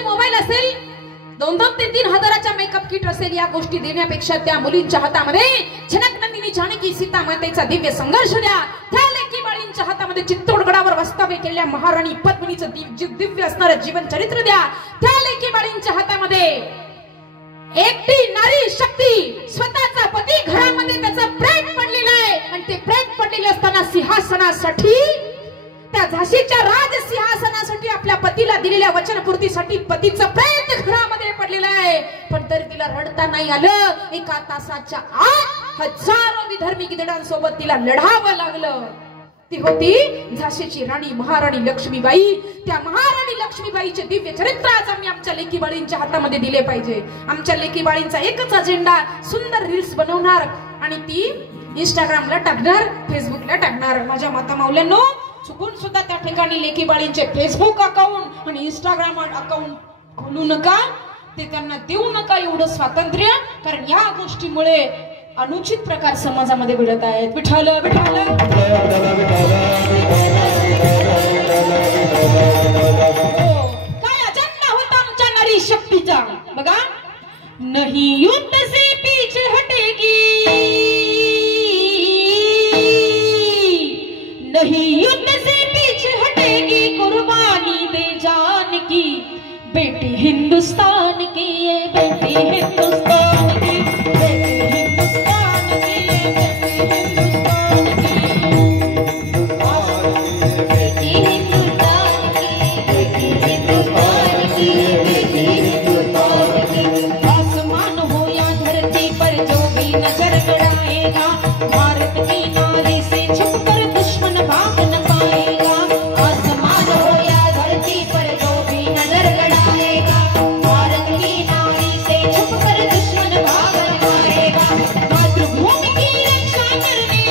मोबाईल असेल, 2-3 हजाराच्या मेकअप किट असेल, या गोष्टी देण्यापेक्षा त्या मुलींच्या हातामध्ये जनक नंदिनी जानकी सीता मातेचा दिव्य संघर्ष द्या. त्या लेकी बाळींच्या हातामध्ये चित्तोडगडावर वास्तव्य केलेल्या महाराणी पद्मिनीचं दिव्य असणारं जीवन चरित्र द्या. त्या लेकी बाळींच्या हातामध्ये एकटी नारी शक्ती, स्वतःचा पती घरामध्ये त्याचा प्रेत पडलेला आहे, आणि ते प्रेत पडलेले असताना सिंहासनासाठी, त्या झाशीच्या राज सिंहासनासाठी आपल्या पतीला दिलेल्या वचनपूर्तीसाठी पतीचं प्रेत घरामध्ये पडलेलं आहे. पण तरी तिला रडता नाही आलं. 1 तासाच्या आत हजारो विधर्मी गिधडांसोबत तिला लढावं लागलं. ती होती झाशीची राणी महाराणी लक्ष्मीबाई. त्या महाराणी लक्ष्मीबाईचे दिव्य चरित्र आज आम्ही आमच्या लेकी बाळींच्या हातामध्ये दिले पाहिजे. आमच्या लेकी बाळींचा एकच अजेंडा, सुंदर रील्स बनवणार आणि ती इंस्टाग्रामला टाकणार, फेसबुकला टाकणार. माझ्या माता माऊल्यांनो, चुकून सुद्धा त्या ठिकाणी लेकी बाळींचे फेसबुक अकाउंट आणि इंस्टाग्राम अकाउंट खोलू नका, ते त्यांना देऊ नका एवढं स्वातंत्र्य. कारण या गोष्टीमुळे अनुचित प्रकार समाजामध्ये घडत आहेत. विठ्ठल विठ्ठल काय अजेंडा होता आमच्या नारी शक्तीचा बघा. नहीं युद्ध से पीछे हटेगी, नहीं युद्ध से पीछे हटेगी, कुर्बानी दे जान की बेटी हिंदुस्तान की, ये बेटी हिंदुस्तान की, बेटी हिंदुस्तान की, बेटी हिंदुस्तान की, बेटी हिंदुस्तान की, बेटी हिंदुस्तान की, बेटी हिंदुस्तान की. आसमान हो या धरती पर जो भी नजर गड़ाएगा, भारत की नारी से छुपकर दुश्मन भाग न पाएगा. आसमान हो या धरती पर जो भी नजर गड़ाएगा, भारत की नारी से छुपकर दुश्मन भाग न पाएगा. मातृभूमि की रक्षा करने,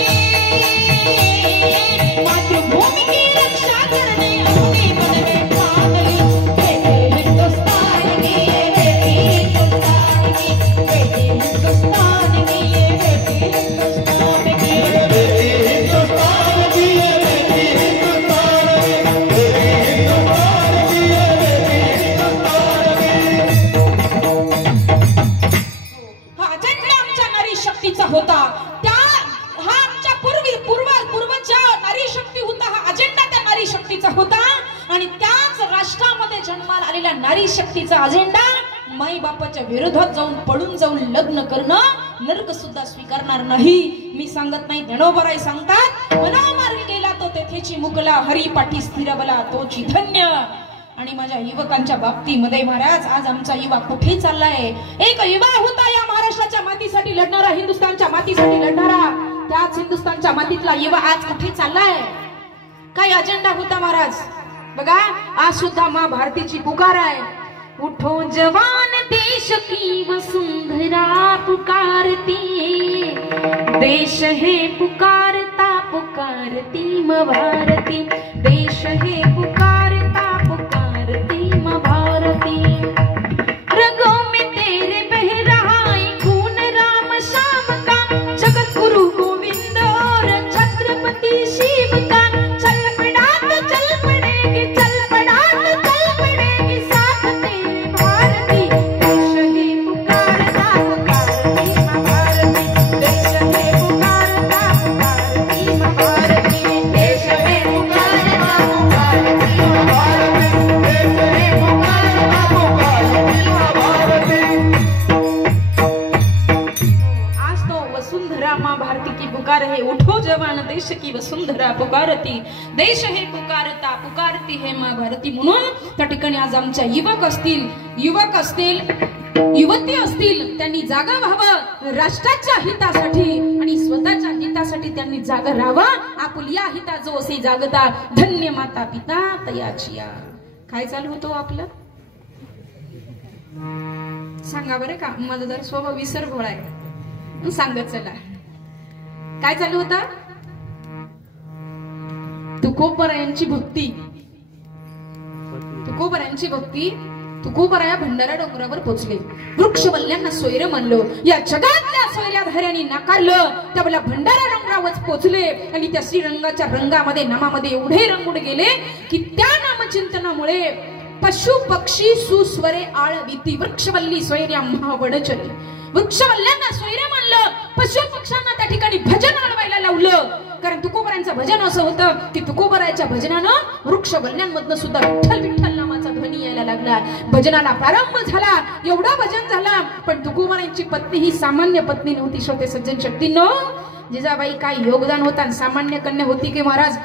मातृभूमि की रक्षा करने अपने मन में ठान ली. बेटी हिंदुस्तान की, ये बेटी हिंदुस्तान की, बेटी हिंदुस्तान की, ये बेटी हिंदुस्तान की, बेटी हिंदुस्तान की, ये बेटी हिंदुस्तान की, बेटी हिंदुस्तान की, ये बेटी हिंदुस्तान की. हा अजेंडा आमच्या नारी शक्तीचा होता. हा आमच्या पूर्वच्या नारी शक्ती होता. हा अजेंडा त्या नारी शक्तीचा होता. आणि त्याच राष्ट्रामध्ये जन्माला आलेल्या नारी शक्तीचा अजेंडा माई बापाच्या विरोधात पळून जाऊन लग्न करणं, नरक सुद्धा स्वीकारणार नाही. मी सांगत नाही, ज्ञानोबराय सांगतात, मना मार्ग गेला तो तेथेची मुकला, हरी पाठी स्थिरबला तोची धन्य. आणि माझ्या युवकांच्या बाबतीमध्ये महाराज, आज आमचा युवा कुठे चाललाय? एक युवा होता या महाराष्ट्राच्या मातीसाठी लढणारा, हिंदुस्थानच्या मातीसाठी लढणारा. त्याच हिंदुस्थानच्या मातीतला युवा आज कुठे चाललाय? काय अजेंडा होता महाराज? बघा, आज सुद्धा माँ भारतीची पुकार आहे. उठो जवान देश की वसुंधरा पुकारती, देश है पुकारता पुकारती माँ भारती, देश है पुकारता पुकारती माँ भारती. रगों में तेरे बह रहा है खून राम श्याम का, जगत गुरु गोविंद और छत्रपति शिव का. चल पड़ा तो चल पड़ेगी, चल पड़ा तो चल पड़ेगी, साथ तेरे भारती. देश है पुकारता पुकारती माँ भारती, देश है पुकारता पुकारती माँ भारती, देश है पुकारता पुकारती माँ भारती, देश है पुकारता पुकारती माँ भारती. आज तो वसुंधरा माँ भारती की पुकार है. उठो जवान देश की वसुंधरा पुकारती, देश है पुकारता पुकारती है माँ भारती. म्हणून त्या ठिकाणी आज आमच्या युवक असतील, युवती असतील, त्यांनी जागा व्हावं राष्ट्राच्या हितासाठी आणि स्वतःच्या हितासाठी त्यांनी जागा राहावं. आपुल्या हिता जो असे जागता, धन्य माता पिता तयाचिया. काय चालू होतो आपलं? सांगा बरं का, माझा जर स्वभाव विसर भोळा आहे, सांगत चला. काय चालू होता? तुकोबरायांची भक्ती, तुकोबरायांची भक्ती. तुकोबराया भंडारा डोंगरावर पोचले. वृक्षवल्ल्यांना सोयरं मानलं, या जगातल्या सोयऱ्याधाऱ्यांनी नाकारलं. त्यावेळेला भंडारा डोंगरावर पोचले आणि त्या श्रीरंगाच्या रंगामध्ये, नामामध्ये एवढे रंगून गेले की त्या नामचिंतनामुळे पशु पक्षी सुस्वरे आळविती. वृक्षवल्ली सोयऱ्या महावडचली. वृक्षवल्ल्यांना सोयरे मानलं, पशु पक्ष्यांना त्या ठिकाणी भजन आळवायला लावलं. कारण तुकोबरायांचं भजन असं होतं की तुकोबरायाच्या भजनानं वृक्षवल्ल्यांमधनं सुद्धा विठ्ठल विठ्ठल नामाचा ध्वनी यायला लागला. भजनाला प्रारंभ झाला, एवढा भजन झाला. पण तुकोबरायांची पत्नी ही सामान्य पत्नी नव्हती. श्रोते सज्जन शक्तींनो, जिजाबाई काय योगदान होता. सामान्य कन्या होती की महाराज?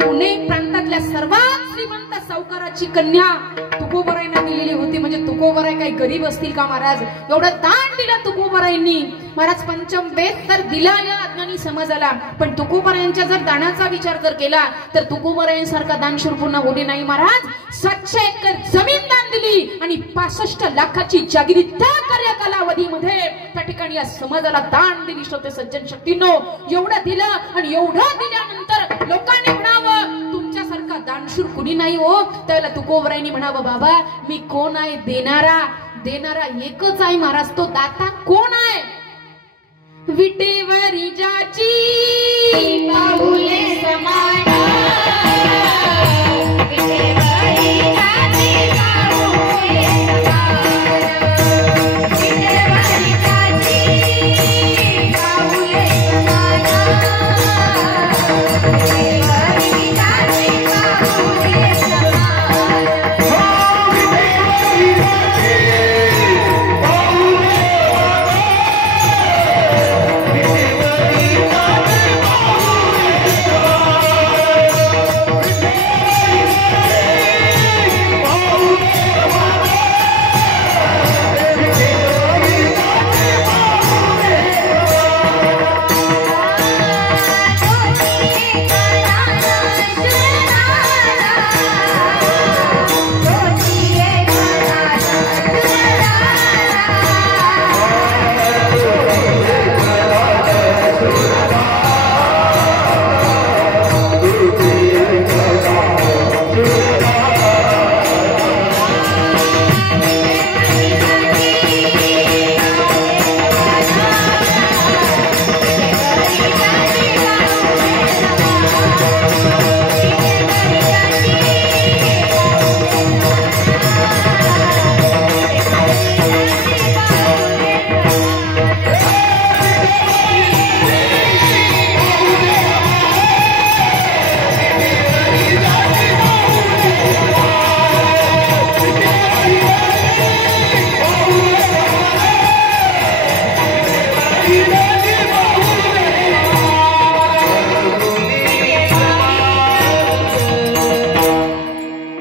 पुणे प्रांतातल्या सर्वात श्रीमंत सावकाराची कन्या तुकोबरायांना दिलेली होती. म्हणजे तुकोबराय काही गरीब असतील का महाराज? एवढं दान दिलं तुकोबरायांनी. महाराज पंचम वेद तर दिला या अज्ञानी समाजाला, पण तुकोबरायांच्या जर दानाचा विचार जर केला तर तुकोबरायांसारखा दानशूर पुन्हा होणे नाही महाराज. 700 एकर जमीन दान दिली आणि 65 लाखाची जागिरी त्या कार्यकालावधीमध्ये त्या ठिकाणी या समाजाला दान दिली. श्रोते सज्जन शक्तींनो, एवढं दिलं आणि एवढं दिल्यानंतर लोकांनी म्हणावं तुमच्यासारखा दानशूर कुणी नाही हो. त्याला तुकोबरायांनी म्हणावं, बाबा मी कोण आहे? देणारा. देणारा एकच आहे महाराज. तो दाता कोण आहे? विटेवरी जाची पाऊले समान, विटेवरी जाची पाऊले समान, विटेवरी जाची पाऊले समान,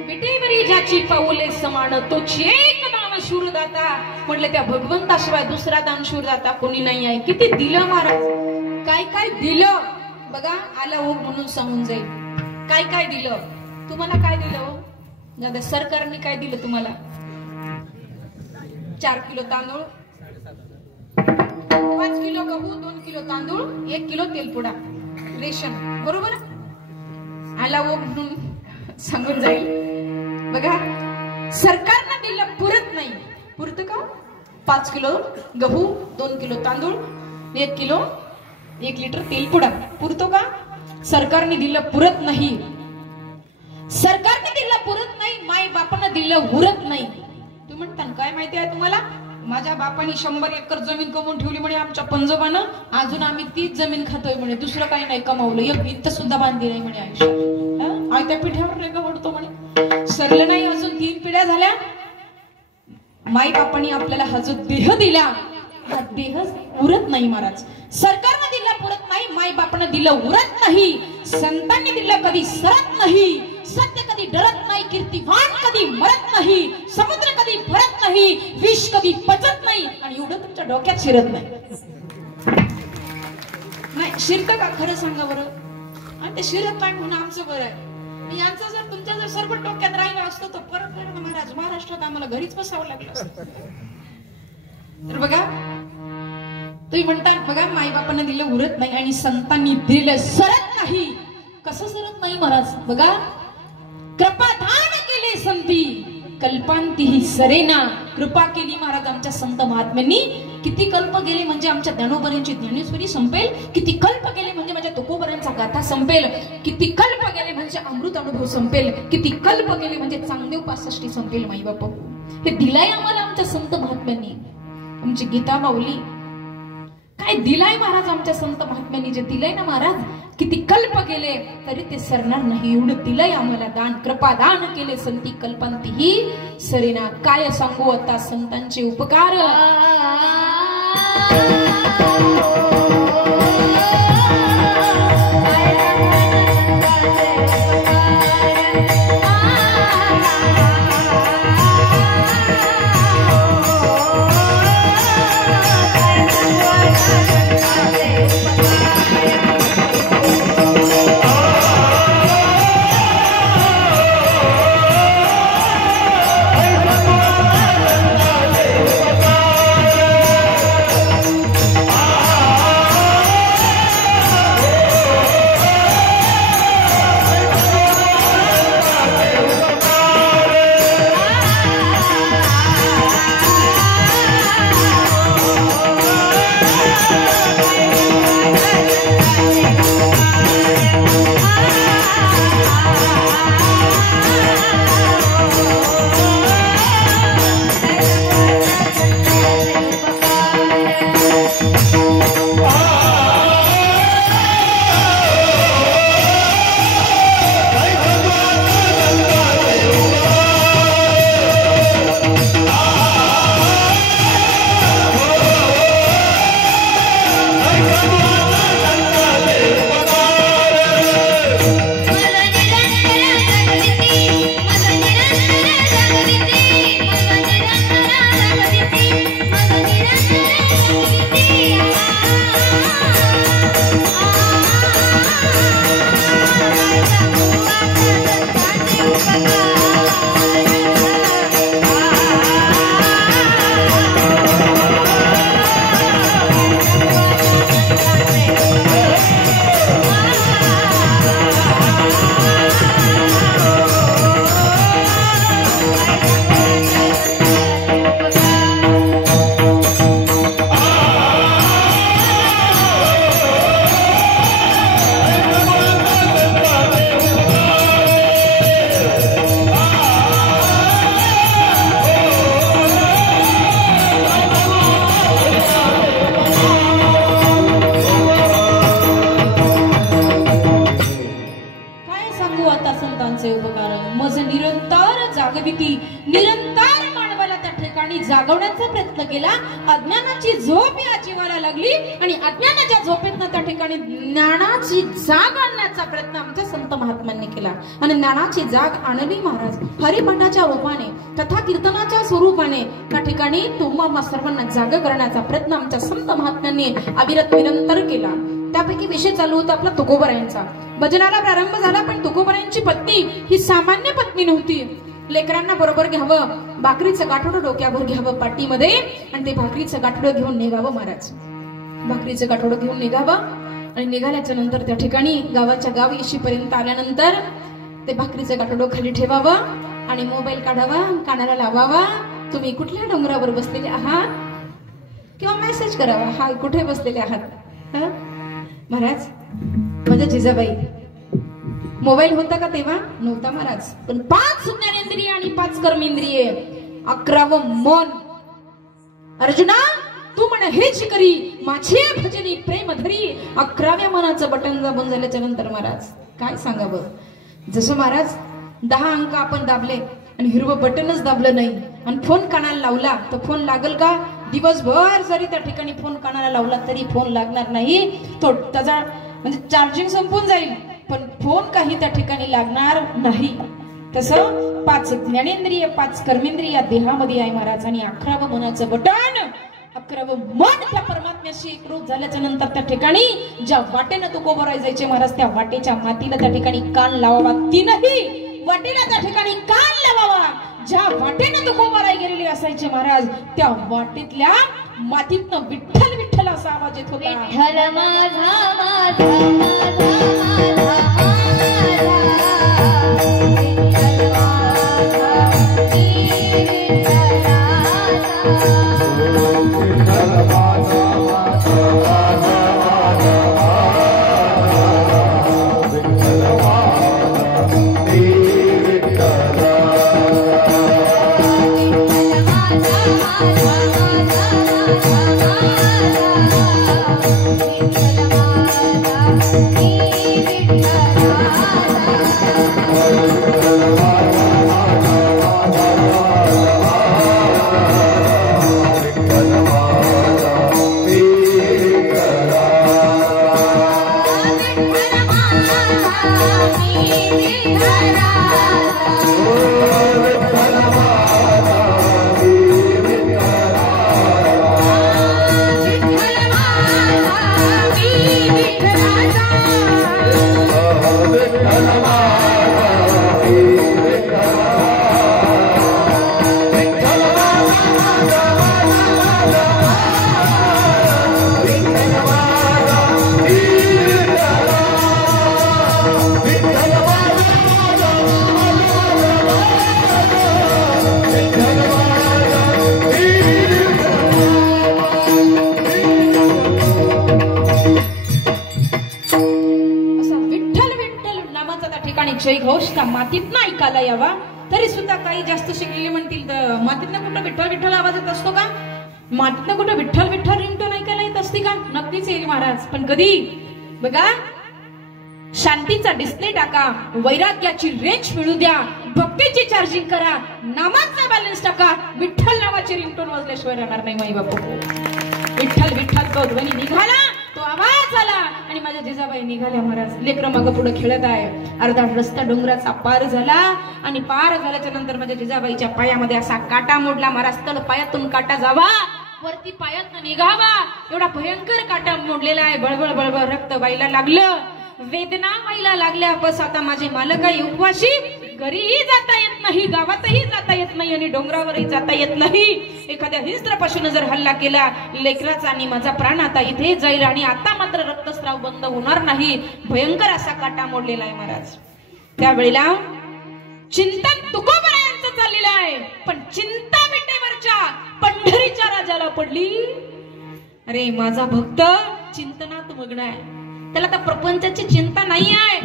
विटेवरी जाची पाऊले समान. म्हटलं त्या भगवंताशिवाय दुसरा दानशूर दाता कोणी नाही आहे. किती दिलं महाराज, काय काय दिलं बघा. आला हो म्हणून सांगून जाईल. काय काय दिलं तुम्हाला? काय दिलं हो? दादा सरकारने काय दिलं तुम्हाला? 4 किलो तांदूळ, 5 किलो गहू, 2 किलो तांदूळ, 1 किलो तेलपुडा, रेशन. बरोबर? आला हो म्हणून सांगून जाईल. बघा सरकारनं दिलं पुरत नाही. पुरतं का? 5 किलो गहू, 2 किलो तांदूळ, 1 लिटर तेलपुडा पुरतो का? सरकारने दिलं पुरत नाही. सरकारने दिलं पुरत नाही, माय बापानं दिलं उरत नाही. तुम्ही म्हणता काय माहिती आहे तुम्हाला? माझ्या बापाने 100 एकर जमीन कमवून ठेवली म्हणे आमच्या पंजोबानं, अजून आम्ही तीच जमीन खातोय म्हणे, दुसरं काही नाही कमावलं, एक भिंत सुद्धा बांधली नाही म्हणे आयुष्यात. आयत्या पिठावर नाही का ओढतो म्हणे. सरलं नाही, अजून 3 पिढ्या झाल्या. माई बापाने आपल्याला हा जो देह दिला, हा देह उरत नाही महाराज. सरकारनं दिला पुरत नाही, माई बापानं दिलं उरत नाही, संतांनी दिलं कधी सरत नाही, सत्य कधी डरत नाही, कीर्तिवान कधी मरत नाही, समुद्र कधी भरत नाही, विष कधी पचत नाही, आणि एवढं तुमच्या डोक्यात शिरत नाही. नाही शिरतं का? खरं सांगा बरं. आणि ते शिरत नाही म्हणून आमचं बरं आहे. यांचं जर तुमच्या जर सर्व डोक्यात राहिलं असतं तर परत महाराज महाराष्ट्रात आम्हाला घरीच बसावं लागलं असतं. तर बघा तुम्ही म्हणतात बघा माईबापांना दिलं उरत नाही आणि संतांनी दिलं सरत नाही. कसं सरत नाही महाराज? बघा कृपादान केले संती कल्पांतीही सरेना. कृपा केली महाराज आमच्या संत महात्म्यांनी. किती कल्प गेले म्हणजे आमच्या ज्ञानोबरांची ज्ञानेश्वरी संपेल. किती कल्प गेले म्हणजे माझ्या तुकोबरांचा गाथा संपेल. किती कल्प गेले म्हणजे अमृत अनुभव संपेल. किती कल्प गेले म्हणजे चांगदेव 65 संपेल. माई बाप हे दिलाय आम्हाला आमच्या संत महात्म्यांनी. आमची गीता माऊली काय दिलाय महाराज आमच्या संत महात्म्यांनी. जे दिलंय ना महाराज किती कल्प गेले तरी ते सरणार नाही. एवढं दिलंय आम्हाला दान. कृपा दान केले संती कल्पांतीही सरेना. काय सांगू आता संतांचे उपकार. निरंतर मानवाला त्या ठिकाणी जागवण्याचा प्रयत्न केला. अज्ञानाची झोप या जीवाला लागली आणि अज्ञानाच्या झोपेतनं त्या ठिकाणी ज्ञानाची जाग आणण्याचा प्रयत्न आमच्या संत महात्म्यांनी केला आणि ज्ञानाची जाग आणली महाराज. हरिमंडाच्या रूपाने कथा कीर्तनाच्या स्वरूपाने त्या ठिकाणी तुम्हा सर्वांना जाग करण्याचा प्रयत्न आमच्या संत महात्म्यांनी अविरत निरंतर केला. त्यापैकी विषय चालू होता आपला तुकोबरायांचा. भजनाला प्रारंभ झाला पण तुकोबरायांची पत्नी ही सामान्य पत्नी नव्हती. लेकरांना बरोबर घ्यावं, भाकरीचं गाठोडं डोक्यावर घ्यावं पाठीमध्ये आणि ते भाकरीचं गाठोडं घेऊन निघावं महाराज. भाकरीचं गाठोडं घेऊन निघावं आणि निघाल्याच्या नंतर त्या ठिकाणी गावाच्या गाव येशीपर्यंत आल्यानंतर ते भाकरीचं गाठोडं खाली ठेवावं आणि मोबाईल काढावा, कानाला लावावा. तुम्ही कुठल्या डोंगरावर बसलेले आहात किंवा मेसेज करावा, हा कुठे बसलेले आहात महाराज. माझ्या जिजाबाई मोबाईल होता का तेव्हा? नव्हता महाराज. पण 5 ज्ञानेंद्रिय आणि 5 कर्मेंद्रिय, 11वं मन. अर्जुना तू म्हण हेच करी माझे भजनी प्रेम धरी. 11व्या मनाचं बटन दाबून झाल्याच्या नंतर महाराज काय सांगावं. जसं महाराज 10 अंक आपण दाबले आणि हिरवं बटनच दाबलं नाही आणि फोन कानाला लावला तर फोन लागल का? दिवसभर जरी त्या ठिकाणी फोन कानाला लावला तरी फोन लागणार नाही. तो त्याचा म्हणजे चार्जिंग संपून जाईल पण फोन काही त्या ठिकाणी लागणार नाही. तसं 5 ज्ञानेंद्रिय 5 कर्मेंद्रिय या देहामध्ये आहे महाराज आणि 11वं मनाचं बटन, 11वं मन त्या परमात्म्याशी एकरूप झाल्याच्या नंतर त्या ठिकाणी ज्या वाटेनं तुकोबराय जायचे महाराज त्या वाटेच्या मातीला त्या ठिकाणी कान लावावा. 3ही वाटेला त्या ठिकाणी कान लावावा. ज्या वाटेनं तुकोबाला गेलेली असायचे महाराज त्या वाटेतल्या मातीतनं विठ्ठल विठ्ठल असा आवाज येत होता. विठ्ठल माझा माझा माझा घोष का मातीतनं ऐकायला यावा. तरी सुद्धा काही जास्त शिकलेले म्हणतील तर मातीतनं कुठं विठ्ठल विठ्ठल आवाज येत असतो का? मातीतनं कुठं विठ्ठल विठ्ठल रिंगटोन ऐकायला येत असते का? नक्कीच येईल महाराज. पण कधी बघा, शांतीचा डिस्प्ले टाका, वैराग्याची रेंज मिळू द्या, भक्तीची चार्जिंग करा, नामाचा बॅलन्स टाका, विठ्ठल नावाची रिंगटोन वाजल्याशिवाय राहणार नाही माई बापू. विठ्ठल विठ्ठल तो ध्वनी निघाला, तो आवाज आला आणि माझ्या जिजाबाई निघाल्या महाराज. लेकरं मागं पुढे खेळत आहे. अर्धा रस्ता डोंगराचा पार झाला आणि पार झाल्याच्या नंतर माझ्या जिजाबाईच्या पायामध्ये असा काटा मोडला महाराज. तळ पायातून काटा जावा, वरती पायात निघावा, एवढा भयंकर काटा मोडलेला आहे. बळबळ बळबळ रक्त बाईला लागलं, वेदना बाईला लागल्या. बस आता माझे मालक आहे उपवाशी, घरीही जाता येत नाही, गावातही जाता येत नाही आणि डोंगरावरही जाता येत नाही. एखाद्या हिंस्त्र पशूने जर हल्ला केला लेकराचा आणि माझा प्राण आता इथे जाईल आणि आता मात्र रक्तस्राव बंद होणार नाही. भयंकर असा काटा मोडलेला आहे महाराज. त्यावेळेला चिंतन तुकोबारायांचं चाललेलं आहे, पण चिंता विटेवरच्या पंढरीच्या राजाला पडली. अरे माझा भक्त चिंतनात मग्न आहे, त्याला तर प्रपंचाची चिंता नाही आहे.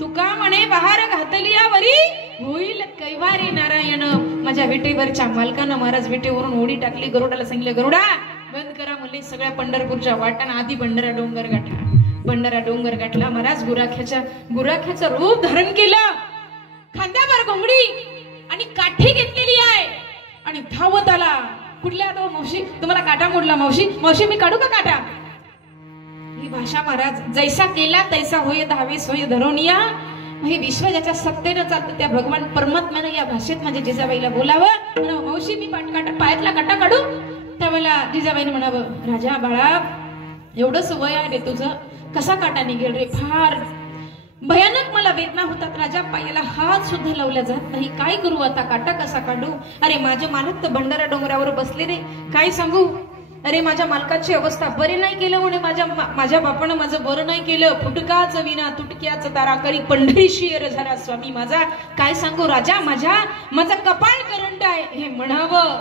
तुका म्हणे बहार घातलिया वरी होईल कैवारी नारायण. माझ्या विटेवरच्या मालकानं महाराज विटेवरून ओढी टाकली. गरुडाला सांगितलं, गरुडा बंद करा म्हणले सगळ्या पंढरपूरच्या वाटानं. आधी भंडारा डोंगर गाठला, भंडारा डोंगर गाठला महाराज. गुराख्याचं रूप धारण केलं, खांद्यावर घोंगडी आणि काठी घेतलेली आहे आणि धावत आला. कुठल्या तो मावशी तुम्हाला काटा मोडला, मावशी मावशी मी काढू का काटा? ही भाषा महाराज, जैसा केला तैसा होय दहावीस होय धरोनिया. हे विश्व ज्याच्या सत्तेनं चालतं त्या भगवान परमात्म्यानं या भाषेत माझ्या जिजाबाईला बोलावं. मावशी मी पायातला काटा काढू? त्यावेळेला जिजाबाईने म्हणावं, राजा बाळा एवढंच वय आहे रे तुझं, कसा काटा निघेल रे? फार भयानक मला वेदना होतात राजा, पायाला हात सुद्धा लावला जात नाही, काय करू आता, काटा कसा काढू? अरे माझे मालक तर भंडारा डोंगरावर बसले रे, काय सांगू? अरे माझ्या मालकाची अवस्था बरे नाही केलं म्हणे, माझ्या बापानं माझं बरं नाही केलं. फुटकाच विना तुटक्याच तारा करी पंढरीशी झाला स्वामी माझा, काय सांगू राजा, माझं कपाळ करंट आहे हे म्हणावं.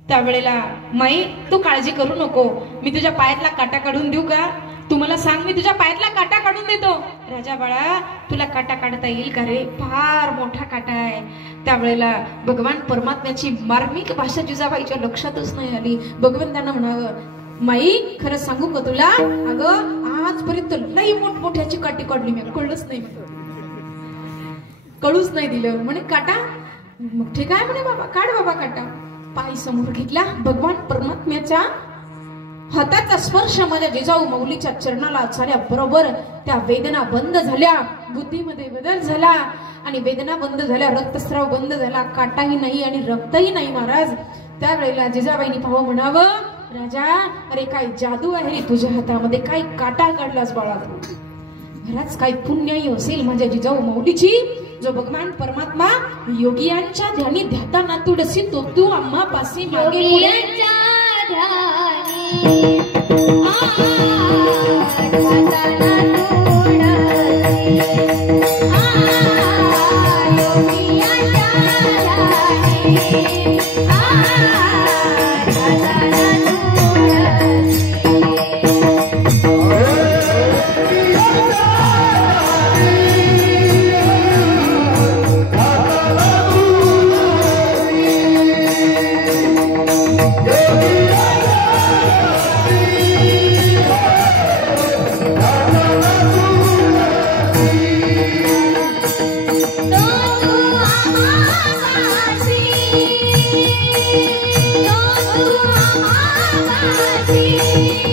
त्यावेळेला माई तू काळजी करू नको, मी तुझ्या पायातला काटा काढून देऊ का? तू मला सांग, मी तुझ्या पायातला काटा काढून देतो. राजा बाळा तुला काटा काढता येईल का रे? फार मोठा काटा आहे. त्यावेळेला भगवान परमात्म्याची मार्मिक भाषा जिजाबाईच्या लक्षातच नाही आली. भगवंतांना म्हणावं, माई खरं सांगू का तुला, अगं आजपर्यंत लई मोठमोठ्याची काठी काढली मी, कळलंच नाही, कळूच नाही दिलं म्हणे काटा. मग ठीक आहे म्हणे बाबा, काढ बाबा काटा. पाय समोर घेतला, भगवान परमात्म्याच्या हाताचा स्पर्श माझ्या जिजाऊ माऊलीच्या चरणाला झाल्या बरोबर त्या वेदना बंद झाल्या, बुद्धीमध्ये बदल झाला आणि वेदना बंद झाल्या, रक्तस्राव बंद झाला, काटाही नाही आणि रक्तही नाही महाराज. त्यावेळेला जिजाबाईंनी पाहावं, म्हणावं, राजा अरे काय जादू आहे तुझ्या हातामध्ये, काय काटा काढलास बाळा तू. महाराज काय पुण्याई असेल माझ्या जिजाऊ माऊलीची. जो भगवान परमात्मा योगियांच्या ध्यानी ध्याता नातुडसी तो तू आम्हा पासी मागे पुढे योगियांच्या ध्यानी ध्याता नातुडसी योगियांच्या ध्यानी ध्याता नातुडसी